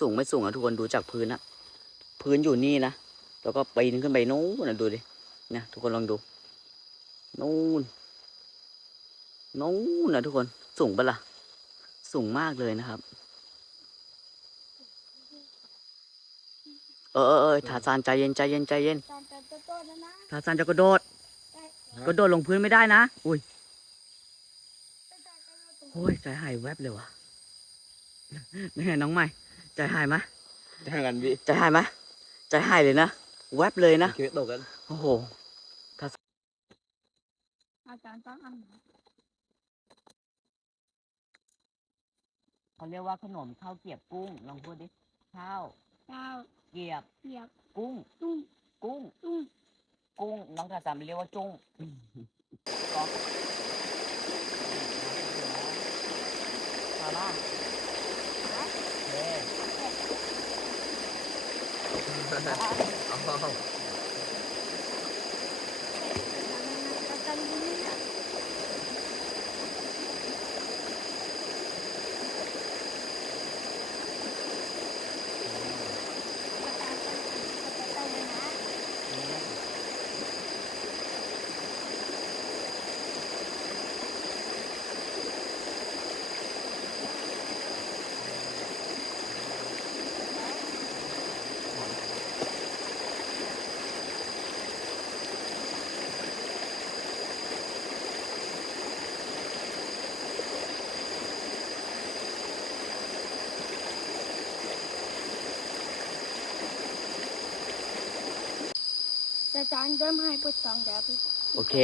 สูงไม่สูงอะทุกคนดูจากพื้นอะพื้นอยู่นี่นะแล้วก็ปีนขึ้นไปนู้นนะดูดินะทุกคนลองดูนู้นนู้นนะทุกคนสูงปะล่ะสูงมากเลยนะครับ เออเออเออทาซานใจเย็นใจเย็นใจเย็นตอนจะโตๆแล้วนะทาซานจะกระโดดได้กระโดดลงพื้นไม่ได้นะ อุ้ยตอนจะโตๆโอ้ยใจหายแวบเลยว่ะ นี่ไงน้องใหม่ ใจหายไหมทางกันพี่ใจหายไหมใจหายเลยนะ แวบเลยนะคิดตกกัน โอ้โหอาจารย์ต้องอันไหนเขาเรียกว่าขนมข้าวเกรียบกุ้ง ลองพูดดิ ข้าวดาว เกรียบเหยียบกุ้งตุ้ง กุ้งตุ้ง กุ้ง น้องทาซานเรียกว่าจุ้งก็มาบ้านเฮ้ อาจารย์ดูนี่นะอาจารย์ต้องโตๆเลยนะ อาจารย์เริ่มให้ปวดท้องแล้วพี่โอเค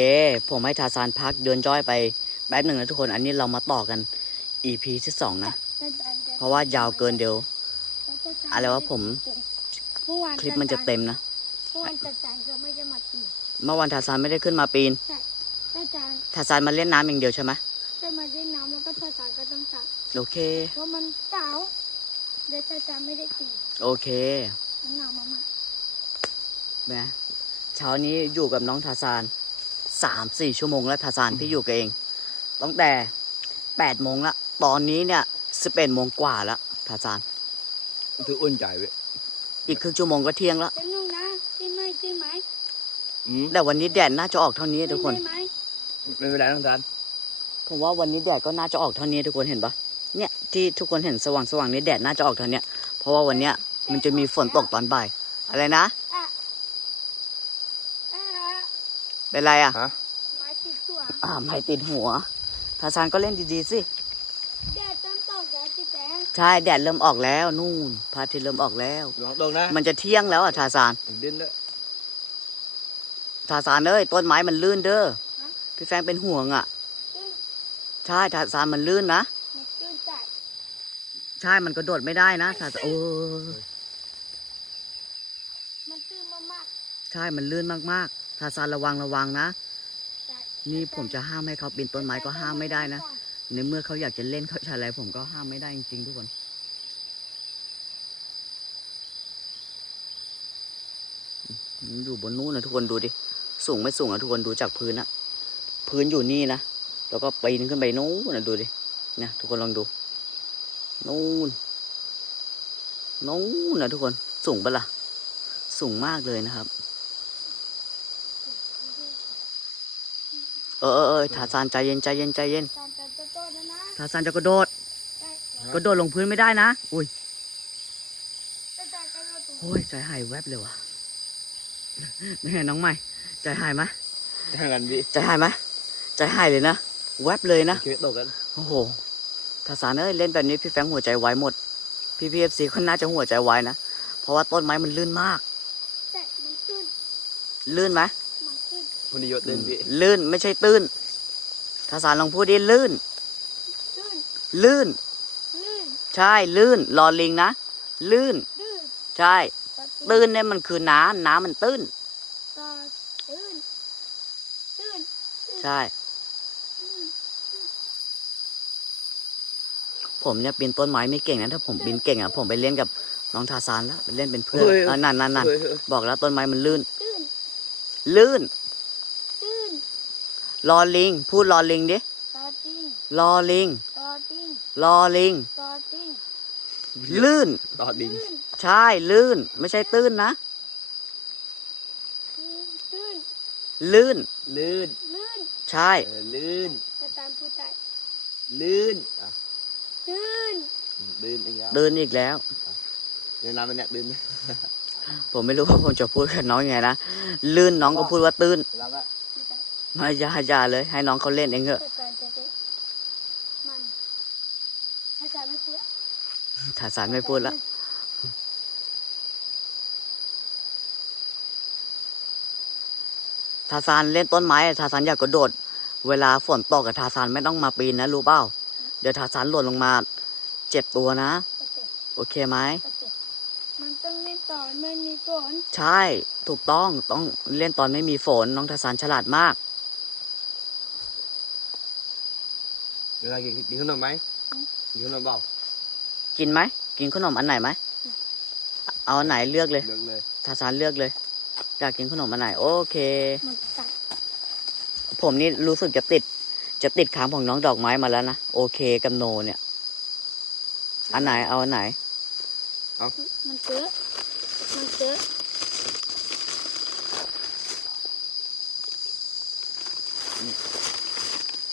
ผมให้ทาซานพักเดินจ้อยไปแป๊บหนึ่งนะทุกคน อันนี้เรามาต่อกัน EP ที่สองนะ เพราะว่ายาวเกินเดี๋ยว อะไรวะผม เมื่อวานคลิปมันจะเต็มนะ เมื่อวานตาซานก็ไม่ได้มาปีนเมื่อวันทาซานไม่ได้ขึ้นมาปีนอาจารย์ทาซานมาเล่นน้ำอย่างเดียวใช่ไหมจะมาเล่นน้ำแล้วก็อาจารย์ก็ต้องตักโอเค เพราะมันเก่าเดี๋ยวอาจารย์ไม่ได้ตีโอเค มันหนาวมากนะ เช้านี้อยู่กับน้องทาซานสามสี่ชั่วโมงแล้วทาซานพี่อยู่กับเอง ตั้งแต่แปดโมงละ ตอนนี้เนี่ยสิบเอ็ดโมงกว่าละทาซาน ถืออุ่นใจเว้ยอีกครึ่งชั่วโมงก็เที่ยงละๆเป็นนุ่งนะใช่ไหมใช่ไหมอืมแต่วันนี้แดดน่าจะออกเท่านี้ทุกคนใช่ไหมไม่เป็นไรน้องทานผมว่าวันนี้แดดก็น่าจะออกเท่านี้ทุกคนเห็นปะเนี่ยที่ทุกคนเห็นสว่างสว่างๆนี้แดดน่าจะออกเท่านี้เพราะว่าวันเนี้ยมันจะมีฝนตกตอนบ่าย อะไรนะอะอะ เป็นไรอะ ฮะ ไม้ติดตัวอ่าไม่ติดหัวทาซานก็เล่นดีๆสิ แดดต้นตกแล้วพี่แจ๊คใช่แดดเริ่มออกแล้วนู่นพระอาทิตย์เริ่มออกแล้ว ลองตรงนะมันจะเที่ยงแล้วอะทาซานผมดิ้นแล้วทาซานเอ้ยต้นไม้มันลื่นเด้อ พี่แฟงเป็นห่วงอะซึ่งใช่ทาซานมันลื่นนะ มันตื้นจัดใช่ มันกระโดดไม่ได้นะทาซานโอ้ยมันตื้นมากใช่ มันลื่นมากๆ ทาซานระวังระวังนะๆจัดนี่ผมจะห้ามให้เขาปีนต้นไม้ก็ห้ามไม่ได้นะ ในเมื่อเขาอยากจะเล่นเขาจะอะไรผมก็ห้ามไม่ได้จริงๆทุกคนมันอยู่บนนู้นนะทุกคนดูดิ สูงไม่สูงอะทุกคนดูจากพื้นอะพื้นอยู่นี่นะ แล้วก็ปีนขึ้นไปนู้นนะดูดินะทุกคนลองดู นู้น นู้นนะทุกคน สูงปะล่ะ สูงมากเลยนะครับ เออเออเออทาซานใจเย็นใจเย็นใจเย็นตอนจะโตๆแล้วนะทาซานจะกระโดด ได้กระโดดลงพื้นไม่ได้นะ อุ้ยอาจารย์ก็โตโอ้ยใจหายแวบเลยว่ะนี่ไงน้องใหม่ ใจหายไหมทางกันพี่ใจหายไหมใจหายเลยนะ แวบเลยนะคิดตกกันโอ้โหทาสานเอ้ยเล่นแบบนี้พี่แฟงหัวใจไวหมด พี่พีเอฟซีก็น่าจะหัวใจไวนะ เพราะว่าต้นไม้มันลื่นมาก แต่มันตื้นลื่นไหม มันตื้นคนนี้ยศเดินพี่ลื่นไม่ใช่ตื้นทาสานลองพูดดิลื่นตื้นลื่น ลื่น ใช่ลื่นรอลิงนะ ลื่นตื้นใช่ก็ตื้นเนี่ยมันคือน้ำน้ำมันตื้นก็ตื้น ตื้น ใช่ ผมเนี่ยปีนต้นไม้ไม่เก่งนะถ้าผมปีนเก่งอะผมไปเล่นกับน้องทาซานแล้วไปเล่นเป็นเพื่อนอะนั่นนั่นนั่นเฮ้ยเฮ้ยบอกแล้วต้นไม้มันลื่นตื้นลื่นตื้น รอลิง พูดรอลิงดิตอติ้งรอลิงตอติ้งรอลิง ตอติ้งลื่น ต่อดินลื่นใช่ลื่น ไม่ใช่ตื้นนะลื่นลื่น ลื่นลื่นใช่ เออลื่นตาตามพูดได้ลื่นอะลื่นลื่นอีกแล้วลื่นอีกแล้ว เดินน้ำมันเนี่ยลื่นไหมผมไม่รู้ว่าผมจะพูดกับน้องยังไงนะ ลื่นน้องก็พูดว่าตื้น แล้วก็พูด ได้มาอย่าอย่าเลย ให้น้องเขาเล่นเองเถอะตาตามจะได้มันให้ตามไม่พูดละทาสานไม่พูดละทาสานเล่นต้นไม้อะทาสานอยากกระโดด เวลาฝนตกกับทาสานไม่ต้องมาปีนนะรู้เปล่า เดี๋ยวทาสานหล่นลงมาเจ็บตัวนะ โอเคโอเคไหมโอเคมันต้องเล่นต่อไม่มีฝน ใช่ ถูกต้องต้องเล่นตอนไม่มีฝน น้องทาสานฉลาดมาก เวลากินกินขนมไหมกินขนมเปล่ากินไหม กินขนมอันไหนไหม เอาอันไหนเลือกเลยเลือกเลยทาสานเลือกเลย อยากกินขนมอันไหน โอเค มันตัดผมนี่รู้สึกจะติด จะติดขางของน้องดอกไม้มาแล้วนะ โอเคกับโนเนี่ย อันไหนเอาอันไหน มันเจอมันเจอ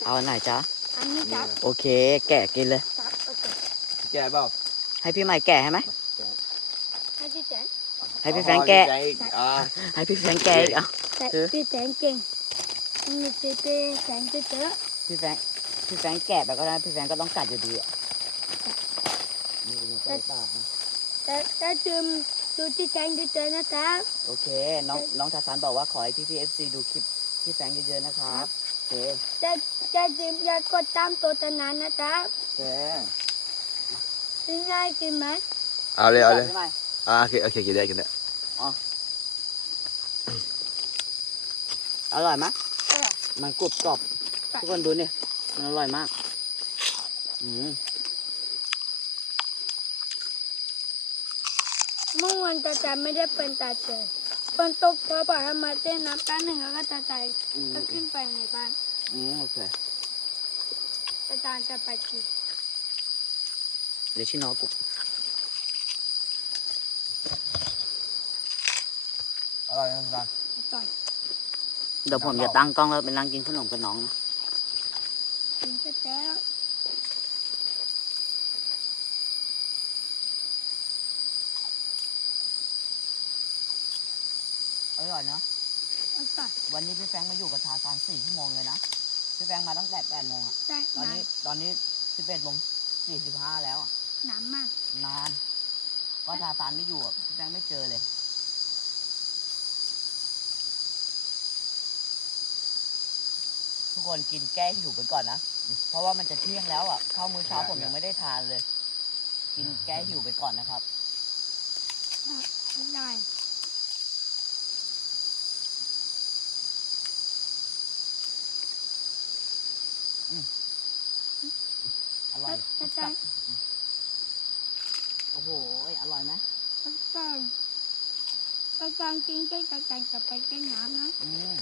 เอาอันไหนจ๊ะ อันนี้จับโอเค แกะกินเลย จับโอเคแกะเปล่าให้พี่ใหม่แกะให้ไหมให้พี่แจงให้พี่แฟรงค์แกะอีกอ่าให้พี่แฟรงค์แกะอีกเอาแต่ถือพี่แจงเก่งมีพี่พี่แจงจะเจอพี่แฟรงค์พี่แฟรงค์แกะไปก็ได้พี่แฟรงค์ก็ต้องกัดอยู่ดีอะนี่เป็นไส้ปากนะแต่แต่จืมดูที่แจงจะเจอนะครับ โอเค น้องน้องทาสานบอกว่าขอให้พี่พีเอฟซีดูคลิปพี่แฟรงค์เยอะๆนะครับโอ เคจะจะจืมอย่ากดตามตัวตนานนะครับโอเคกินได้กินไหมเอาเลยเอาเลยพี่ใหม่อ่าโอเคโอเคกินได้กินได้อร่อยไหมเออมันกรุบกรอบใช่ทุกคนดูเนี่ยมันอร่อยมากอืมเมื่อวันตาใจไม่ได้เป็นตาเจอ ฝนตกพอบอกให้มาเต้นน้ำแป๊บหนึ่งแล้วก็ตาใจอืม ก็ขึ้นไปในบ้านอืมโอเคตาจารย์จะไปกินเดี๋ยวชิโนอกุ๊กอร่อยนะจ๊ะต่อย เดี๋ยวผมจะตั้งกล้องแล้วไปนั่งกินขนมกับน้องนะกินจะเจออ ร่อยเนาะเอาต่อยวันนี้พี่แฟรงค์มาอยู่กับทาซานสี่ชั่วโมงเลยนะพี่แฟรงค์มาตั้งแต่แปดโมงอะได้ตอนน้นี้ตอนนี้สิบเอ็ดโมงสี่สิบห้าแล้วอะำน้ำมาก นาน ก็ทาซานไม่อยู่อะพี่แฟรงค์ไม่เจอเลย ทุกคนกินแก้หิวไปก่อนนะ เพราะว่ามันจะเที่ยงแล้วอะข้าวมื้อเช้าผมยังไม่ได้ทานเลย กินแก้หิวไปก่อนนะครับได้ อร่อยตาจารย์โอ้โห อร่อยไหมตาจารย์ตาจารย์กินใกล้ตาจารย์กลับไปแก้น้ำนะอืม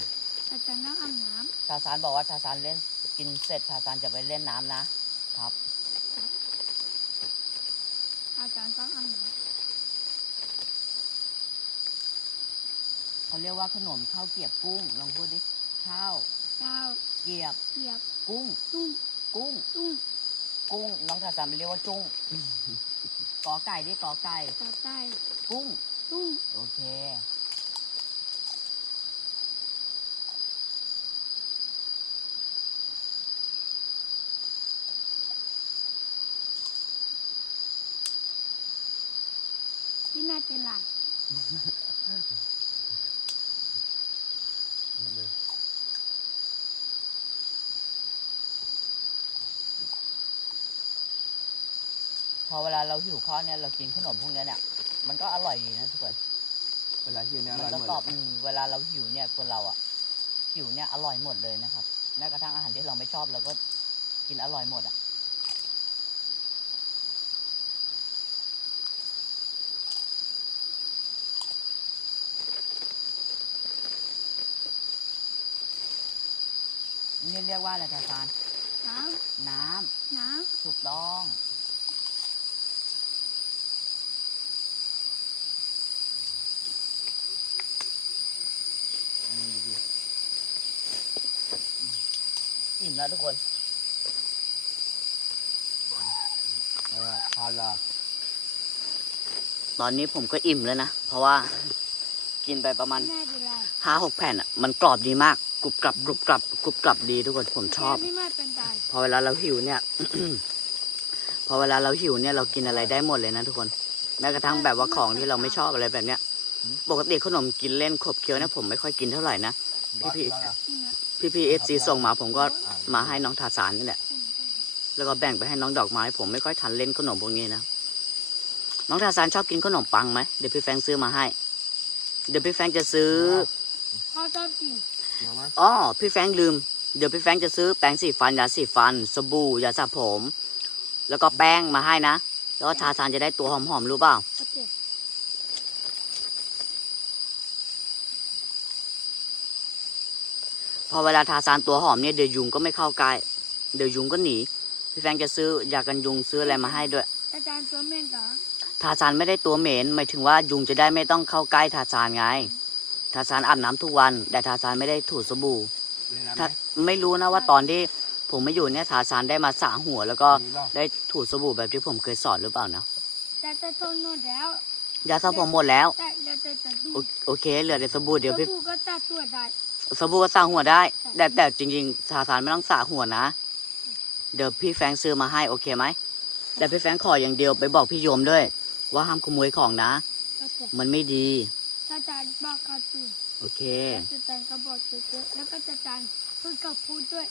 ตาจารย์ต้องอาบน้ทาซานบอกว่าทาซานเล่นกินเสร็จทาซานจะไปเล่นน้ำนะครับำอาจารย์ต้องอาบน้เขาเรียกว่าขนมข้าวเกรียบกุ้ง ลองพูดดิ ข้าวำเก้าเกรียบ เกียบ กุ้งตุ้ง กุ้งตุ้ง กุ้ง น้องทาซานเรียกว่าจุ้งกอไก่ดิกอไก่ตาใต้กุ้ง ตุ้งโอเค ที่น่าจะหลา อเวลาเราหิวข้าวเนี่ยเรากินขนมพวกเนี้ยเนี่ยมันก็อร่อยดีนะทุกคนเวลาหิวเนี่ยอมัร่อยก็หมดตอบอืมเวลาเราหิวเนี่ยคนเราอะหิวเนี่ยอร่อยหมดเลยนะครับแม้กระทั่งอาหารที่เราไม่ชอบเราก็กินอร่อยหมดอะนี่เรียกว่าอะไรทาซานน้น้ำน้ำถูกต้อง แล้วทุกคนพาลาตอนนี้ผมก็อิ่มแล้วนะ เพราะว่ากินไปประมาณแม่ดีไรห้าหกแผ่นอะ มันกรอบดีมากกรุบกรับกรุบกรับกรุบกรับดีทุกคนผมชอบพี่ไม่เป็นตายพอเวลาเราหิวเนี่ย พอเวลาเราหิวเนี่ยเรากินอะไรได้หมดเลยนะทุกคนแม้กระทั่งแบบว่าของที่เราไม่ชอบอะไรแบบเนี้ย ปกติขนมกินเล่นขบเคี้ยวเนี่ยผมไม่ค่อยกินเท่าไหร่นะพี่นี่ นะพี่พีเอฟซีส่งมาผมก็มาให้น้องทาสานนี่แหละ แล้วก็แบ่งไปให้น้องดอกไม้ ผมไม่ค่อยทันเล่นขนมพวกนี้นะ น้องทาสานชอบกินขนมปังไหมเดี๋ยวพี่แฟรงค์ซื้อมาให้ เดี๋ยวพี่แฟรงค์จะซื้อพ่อชอบกินมาไหมอ๋อพี่แฟรงค์ลืม เดี๋ยวพี่แฟรงค์จะซื้อแปรงสีฟันยาสีฟัน สบู่ยาสระผม แล้วก็แป้งมาให้นะ แล้วก็ทาซานจะได้ตัวหอมๆรู้เปล่า โอเคพอเวลาทาซานตัวหอมเนี่ยเดี๋ยวยุงก็ไม่เข้าใกล้เดี๋ยวยุงก็หนี พี่แฟรงค์จะซื้อยากันยุงซื้ออะไรมาให้ด้วยอาจารย์ตัวเมนต่อทาซานไม่ได้ตัวเหม็นหมายถึงว่ายุงจะได้ไม่ต้องเข้าใกล้ทาซานไง ทาซานอาบน้ำทุกวัน แต่ทาซานไม่ได้ถูสบู่ถ้าไม่รู้นะว่าตอนที่ผมไม่อยู่เนี่ยทาซานได้มาสระหัว แล้วก็ได้ถูสบู่แบบที่ผมเคยสอนหรือเปล่านะแต่จะทนหมดแล้วยาสระผมหมดแล้วแต่เดี๋ยวจะจะดูโอโอเคเหลือแต่สบู่เดี๋ยวพี่สบู่ก็ตัดตัวได้ สบู่ก็สระหัวได้ แต่แต่จริงๆทาซานไม่ต้องสระหัวนะ เดี๋ยวพี่แฟรงค์ซื้อมาให้โอเคไหม แต่พี่แฟรงค์ขออย่างเดียวไปบอกพี่โยมด้วย ว่าห้ามขโมยของนะโอเคมันไม่ดีอาจารย์บอกเขาจริงโอเคอาจารย์ก็บอกเยอะๆแล้วก็อาจารย์พูดกับพูดด้วย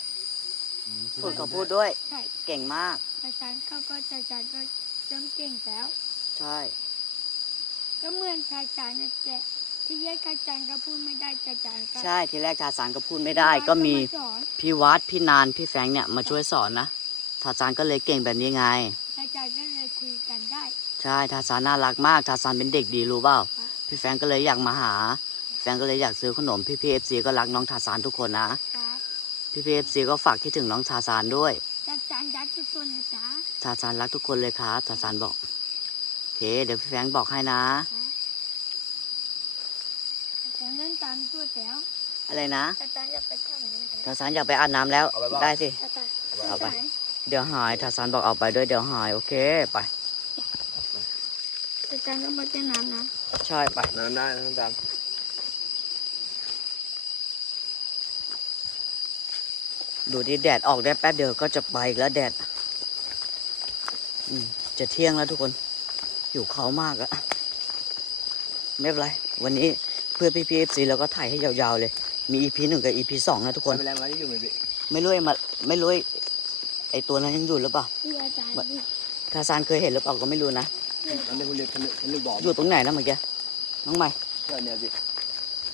พูดกับพูดด้วย ใช่ เก่งมาก อาจารย์เขาก็อาจารย์ก็เริ่มเก่งแล้ว ใช่ ก็เหมือนอาจารย์นะแก ที่แยกอาจารย์ก็พูดไม่ได้อาจารย์ก็ใช่ทีแรกทาซานก็พูดไม่ได้ ก็มีสอนพี่วัดพี่นานพี่แฟรงค์เนี่ยมาช่วยสอนนะทาซานก็เลยเก่งแบบนี้ไง อาจารย์ก็เลยคุยกันได้ ใช่ทาซานน่ารักมากทาซานเป็นเด็กดีรู้เปล่าพี่แฟรงค์ก็เลยอยากมาหา แฟรงค์ก็เลยอยากซื้อขนมพี่พีเอฟซีก็รักน้องทาซานทุกคนนะครับพี่พีเอฟซีก็ฝากคิดถึงน้องทาซานด้วยอาจารย์รักทุกคนนะจ๊ะทาซานรักทุกคนเลยครับทาซานบอกโอเค เดี๋ยวพี่แฟรงค์บอกให้นะอาจารย์เล่นตามตัวแถวอะไรนะอาจารย์จะไปทำนี้ทาซานอยากไปอาบน้ำแล้วได้สิ อาจารย์เอาไป เดี๋ยวหายทาซานบอกเอาไปด้วยเดี๋ยวหายโอเคไป อาจารย์ก็มาเล่นน้ำนะใช่ไปนั่นได้นั่นตามดูดิแดดออกได้แป๊บเดียวก็จะไปอีกแล้วแดด อืม จะเที่ยงแล้วทุกคน อยู่เขามากอะไม่เป็นไร วันนี้ เพื่อพี่พีเอฟซีเราก็ถ่ายให้ยาวๆเลย มีอีพีหนึ่งกับอีพีสองนะทุกคน เป็นแรงมาที่อยู่ไหมพี่ไม่รู้ไอ้มาไม่รู้ไอ้ไอตัวนั้นยังอยู่หรือเปล่าที่อาจารย์ที่ทาซานเคยเห็นหรือเปล่าก็ไม่รู้นะอันนี้คุณเรียกคุณคุณเรียกบอกอยู่ตรงไหนนะเมื่อกี้น้องใหม่เพื่อนเนี่ยพี่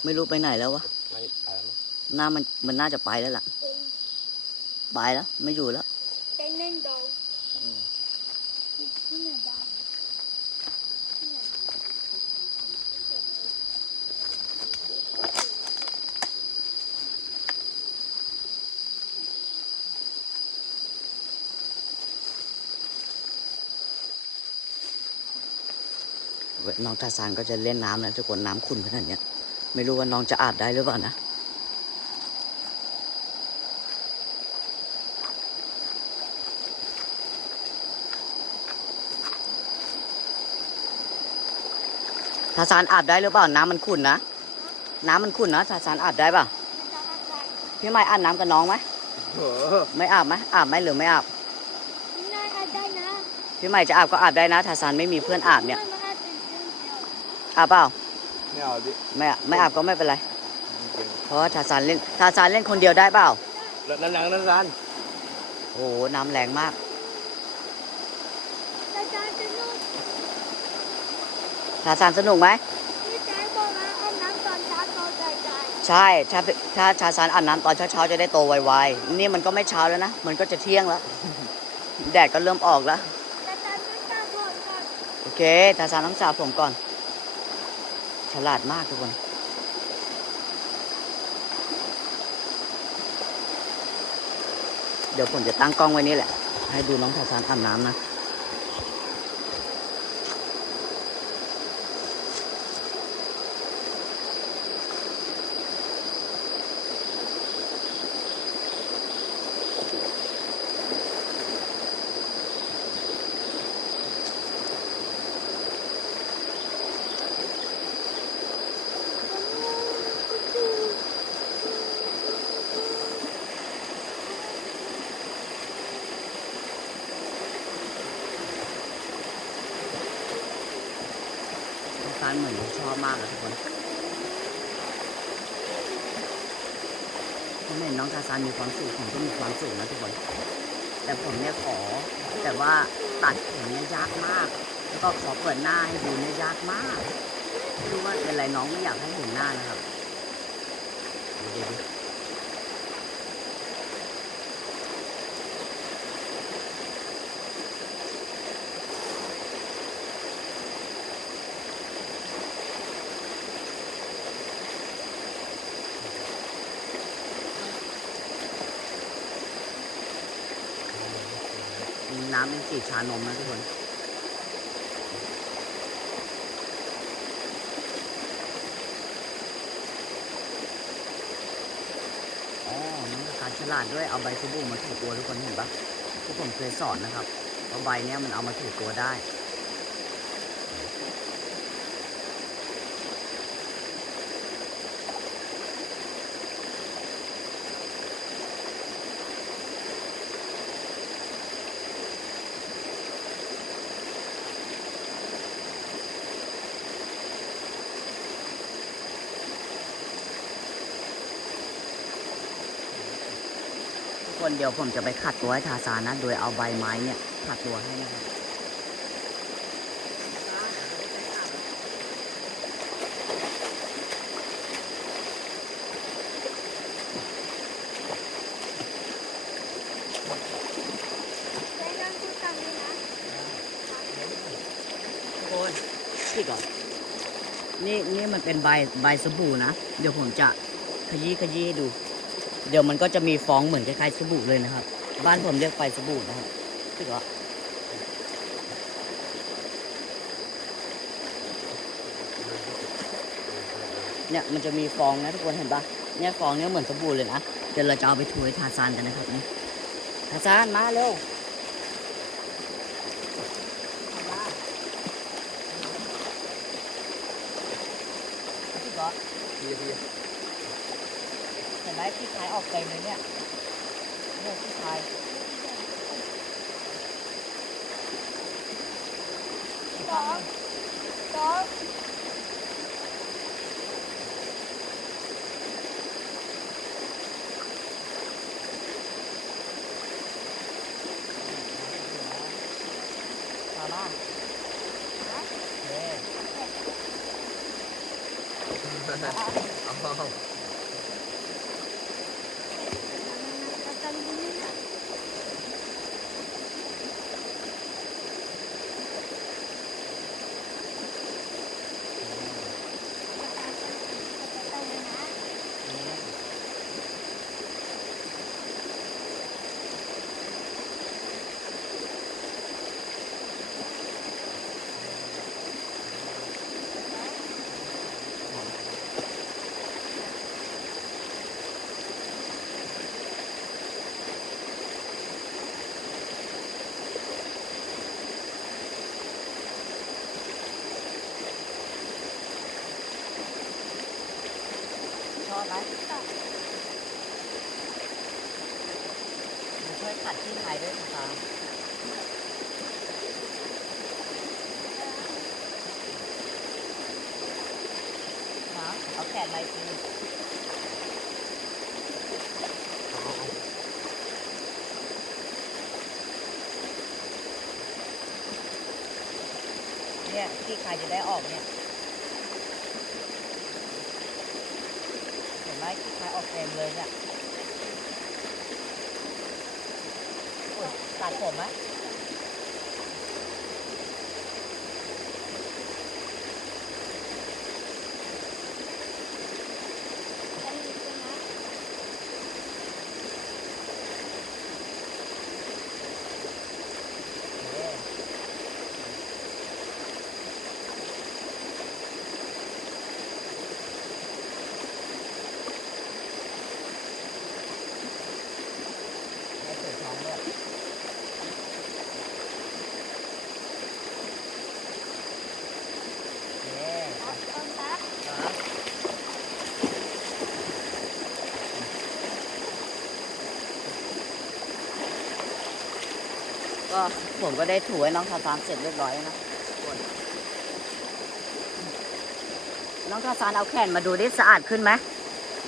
ไม่รู้ไปไหนแล้ววะไม่ตายแล้วหน้ามันมันน่าจะไปแล้วล่ะเป็นไปแล้ว ไม่อยู่แล้วเป็นเล่นโดที่เหนือดาว น้องทาซานก็จะเล่นน้ำนะทุกคนน้ำขุ่นขนาดเนี้ย ไม่รู้ว่าน้องจะอาบได้หรือเปล่านะทาซานอาบได้หรือเปล่าน้ำมันขุ่นนะน้ำมันขุ่นนะทาซานอาบได้เปล่าอาจารย์อะไรพี่ไม่อาบน้ำกับน้องไหมโอ้ไม่อาบไหมอาบไหมหรือไม่อาบนายอาจได้นะพี่ใหม่จะอาบก็อาบได้นะทาซานไม่มีเพื่อนอาบเนี่ย อาบเปล่าไม่เอาพี่ไม่อาบไม่อาบก็ไม่เป็นไร เพราะว่าทาซานเล่นทาซานเล่นคนเดียวได้เปล่านั่นนั่นนั่นนั่นโอ้โหน้ำแรงมาก อาจารย์จะนู่นทาซานสนุกไหม ที่แจ๊บอกว่าเอาน้ำตอนเช้าเขาใจใจใช่ ถ้าถ้าทาซานอาบน้ำตอนเช้าๆจะได้โตไวๆ นี่มันก็ไม่เช้าแล้วนะ มันก็จะเที่ยงแล้ว แดดก็เริ่มออกแล้ว อาจารย์ต้องตามบอกก่อน โอเคทาซานต้องสระผมก่อน ฉลาดมากทุกคน เดี๋ยวผมจะตั้งกล้องไว้นี่แหละ ให้ดูน้องทาซานอาบน้ำนะ ซานเหมือนชอบมากอะทุกคน ผมเห็นน้องทาซานมีความสุขผมก็มีความสุขนะทุกคน แต่ผมเนี่ยขอ แต่ว่าตัดผมเนี่ยยากมาก แล้วก็ขอเปิดหน้าให้ดูเนี่ยยากมากไม่รู้ว่าเป็นไรน้องไม่อยากให้เห็นหน้านะครับดูดิ ป็นสีชานมนะทุกคนอ๋อน้องการฉลาดด้วยเอาใบสบู่มาถูตัวทุกคนเห็นปะที่ผมเคยสอนนะครับว่าใบเนี้ยมันเอามาถูตัวได้ คนเดี๋ยวผมจะไปขัดตัวให้ทาซานนะ โดยเอาใบไม้เนี่ยขัดตัวให้นะครับนี้นะโอ้ยพี่ก่อนนี่นี่มันเป็นใบใบสบู่นะ เดี๋ยวผมจะขยี้ขยี้ให้ดู เดี๋ยวมันก็จะมีฟองเหมือนคล้ายๆสบู่เลยนะครับ บ้านผมเรียกไฟสบู่นะครับพี่ก่าเนี่ยมันจะมีฟองนะทุกคนเห็นปะเนี่ยฟองเนี่ยเหมือนสบู่เลยนะ เดี๋ยวเราจะเอาไปถูให้ทาซานกันนะครับนี่ทาซานมาเร็ว พี่ก๊อต เพียเพีย เห็นไหมพี่ชายออกเต็มเลยเนี่ยเนี่ยพี่ชายสองสองมาบ้านเฮ้เอาเอา ประกันที่นี่นะประกันประกันเลยนะ ชอบ ไหมมาช่วยขัดที่ไทยด้วยนะคะนะเอาแขนมาอีกทีเนี่ยที่ใครจะได้ออกเนี่ย เห็นไหมที่ใครออกเต็มเลยเนี่ยอุ๊ยตัดผมไหม อันนี้ใช่ไหม เอ๊ะให้เปิดท้องด้วยเอ๊ะ ครับต้นตา ครับก็ ผมก็ได้ถูให้น้องทาตามเสร็จเรียบร้อยแล้วนะทุกคนน้องทาซานเอาแขนมาดูดิสะอาดขึ้นไหม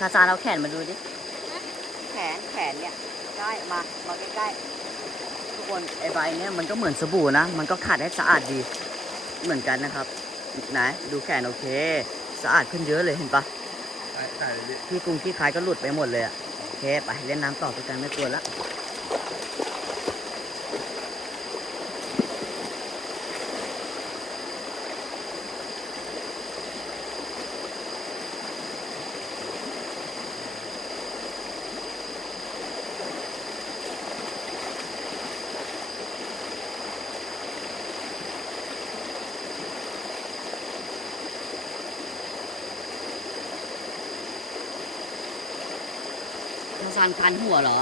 ทาซานเอาแขนมาดูดิแขนแขนเนี่ยใกล้มามาใกล้ๆทุกคนไอ้ใบเนี่ยมันก็เหมือนสบู่นะมันก็ขัดให้สะอาดดีเหมือนกันนะครับไหนดูแขนโอเค สะอาดขึ้นเยอะเลยเห็นปะใช่ใช่เลยพี่ที่กรุงที่คล้ายก็หลุดไปหมดเลยอะโอเคไปเล่นน้ำต่อไปกันไม่กลัวละ ทาซานคันหัวเหรอ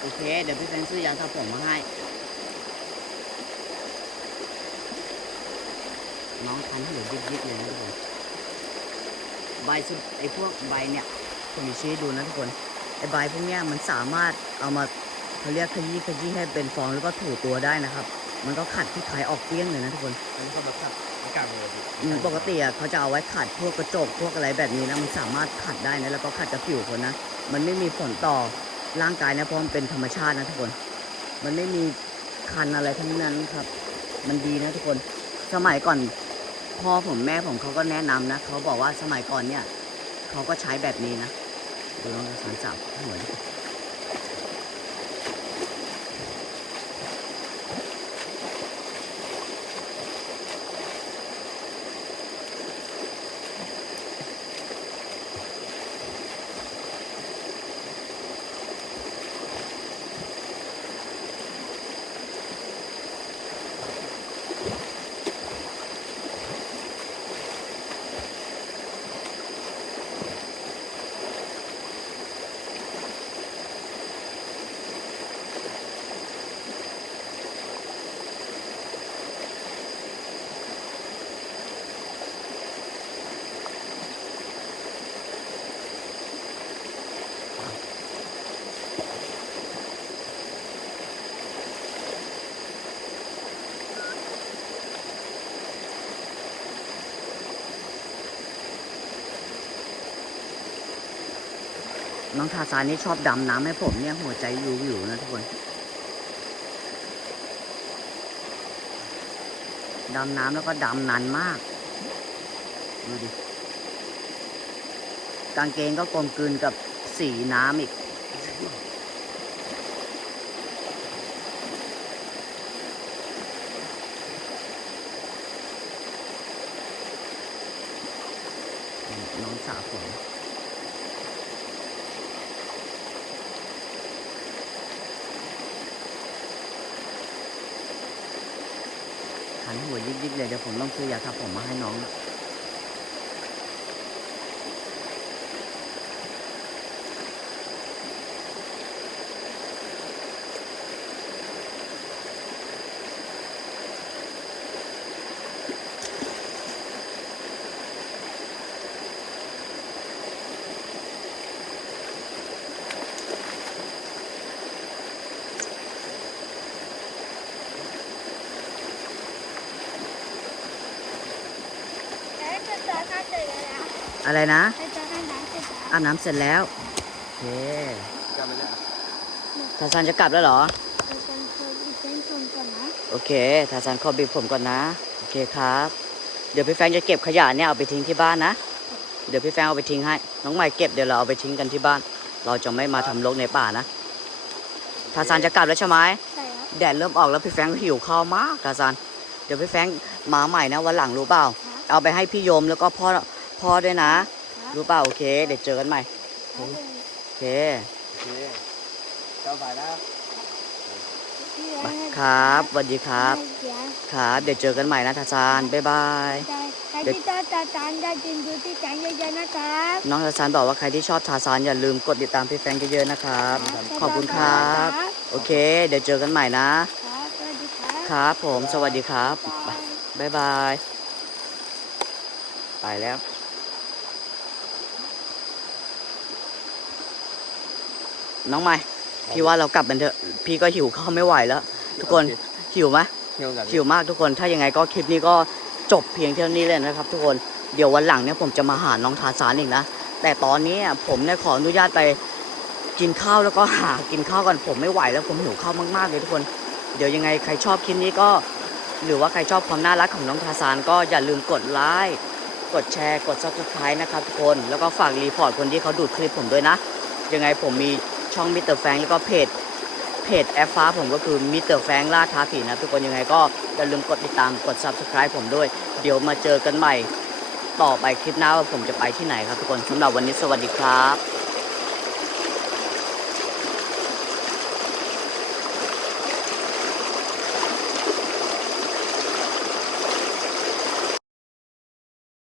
โอเค เดี๋ยวพี่แฟนซื้อยาสระผมมาให้ น้องคันหัวยิบๆเลยนะทุกคนใบสุดไอ้พวกใบเนี่ยผมจะชี้ให้ดูนะทุกคนไอ้ใบพวกเนี้ยมันสามารถเอามาเขาเรียกขยี้ขยี้ให้เป็นฟองแล้วก็ถูตัวได้นะครับ มันก็ขัดที่ไขออกเกลี้ยงเลยนะทุกคนอันนี้เขาแบบขัดอากาศเลยพี่อืมปกติอะเขาจะเอาไว้ขัดพวกกระจกพวกอะไรแบบนี้นะมันสามารถขัดได้นะแล้วก็ขัดกับผิวคนนะ มันไม่มีผลต่อร่างกายนะเพราะมันเป็นธรรมชาตินะทุกคน มันไม่มีคันอะไรทั้งนั้นครับ มันดีนะทุกคน สมัยก่อนพ่อผมแม่ผมเขาก็แนะนำนะเขาบอกว่าสมัยก่อนเนี่ยเขาก็ใช้แบบนี้นะดูลองสันสับหัว น้องทาซานนี่ชอบดำน้ำให้ผมเนี่ยหัวใจวิววิวนะทุกคนดำน้ำแล้วก็ดำนานมาก ดูดิกางเกงก็กลมกลืนกับสีน้ำอีก น้องสาวผมหันหัวยิกๆเลยเดี๋ยว ผมต้องซื้อยาทาผมมาให้น้อง เอ๊ะจะเจอกันเสร็จแล้ว อะไรนะจะเจอกันน้ำเสร็จแล้วอาบน้ำเสร็จแล้ว โอเคจำไม่ได้ทาซานจะกลับแล้วเหรอจะเป็นคนที่เป็นคนก่อนนะโอเคทาซานขอบีบผมก่อนนะ โอเคครับ เดี๋ยวพี่แฟงจะเก็บขยะเนี่ยเอาไปทิ้งที่บ้านนะ เดี๋ยวพี่แฟงเอาไปทิ้งให้ น้องใหม่เก็บเดี๋ยวเราเอาไปทิ้งกันที่บ้าน เราจะไม่มาทำรกในป่านะทาซานจะกลับแล้วใช่ไหมใช่ครับแดดเริ่มออกแล้วพี่แฟงหิวข้าวมากทาซาน เดี๋ยวพี่แฟงมาใหม่นะวันหลังรู้เปล่า เอาไปให้พี่โยมแล้วก็พ่อ พ่อด้วยนะครับรู้เปล่าโอเค เดี๋ยวเจอกันใหม่ครับโอเคโอเคเจ้าบ่ายนะพี่เลี้ยงให้ครับสวัสดีครับให้เลี้ยงครับ เดี๋ยวเจอกันใหม่นะทาซานบ๊ายบายได้ใครที่ชอบตาจานได้กินดูที่แกงเยอะๆนะครับ น้องทาซานบอกว่าใครที่ชอบทาซานอย่าลืมกดติดตามพี่แฟงเยอะๆนะครับ ขอบคุณครับ โอเค เดี๋ยวเจอกันใหม่นะ ครับสวัสดีครับครับผม สวัสดีครับ บ๊ายบายบ๊ายบายไปแล้ว น้องใหม่พี่ว่าเรากลับกันเถอะ พี่ก็หิวข้าวไม่ไหวแล้ว ทุกคนหิวไหมเที่ยวกันหิวมากทุกคนถ้ายังไงก็คลิปนี้ก็จบเพียงเท่านี้เลยนะครับ ทุกคนเดี๋ยววันหลังเนี่ยผมจะมาหาน้องทาสานอีกนะแต่ตอนนี้ผมเนี่ยขออนุญาตไปกินข้าวแล้วก็หากินข้าวก่อนผมไม่ไหวแล้วผมหิวข้าวมากๆเลยทุกคน เดี๋ยวยังไงใครชอบคลิปนี้ก็ หรือว่าใครชอบความน่ารักของน้องทาสานก็อย่าลืมกดไลค์กดแชร์กด subscribe นะครับทุกคนแล้วก็ฝากรีพอร์ตคนที่เขาดูดคลิปผมด้วยนะ ยังไงผมมี ช่องมิสเตอร์แฟงแล้วก็เพจเพจแอฟฟ้าผมก็คือมิสเตอร์แฟงล่าท้าผีนะทุกคนยังไงก็อย่าลืมกดติดตามกด subscribe ผมด้วย เดี๋ยวมาเจอกันใหม่ ต่อไปคลิปหน้าว่าผมจะไปที่ไหนครับทุกคนสำหรับวันนี้สวัสดีครับ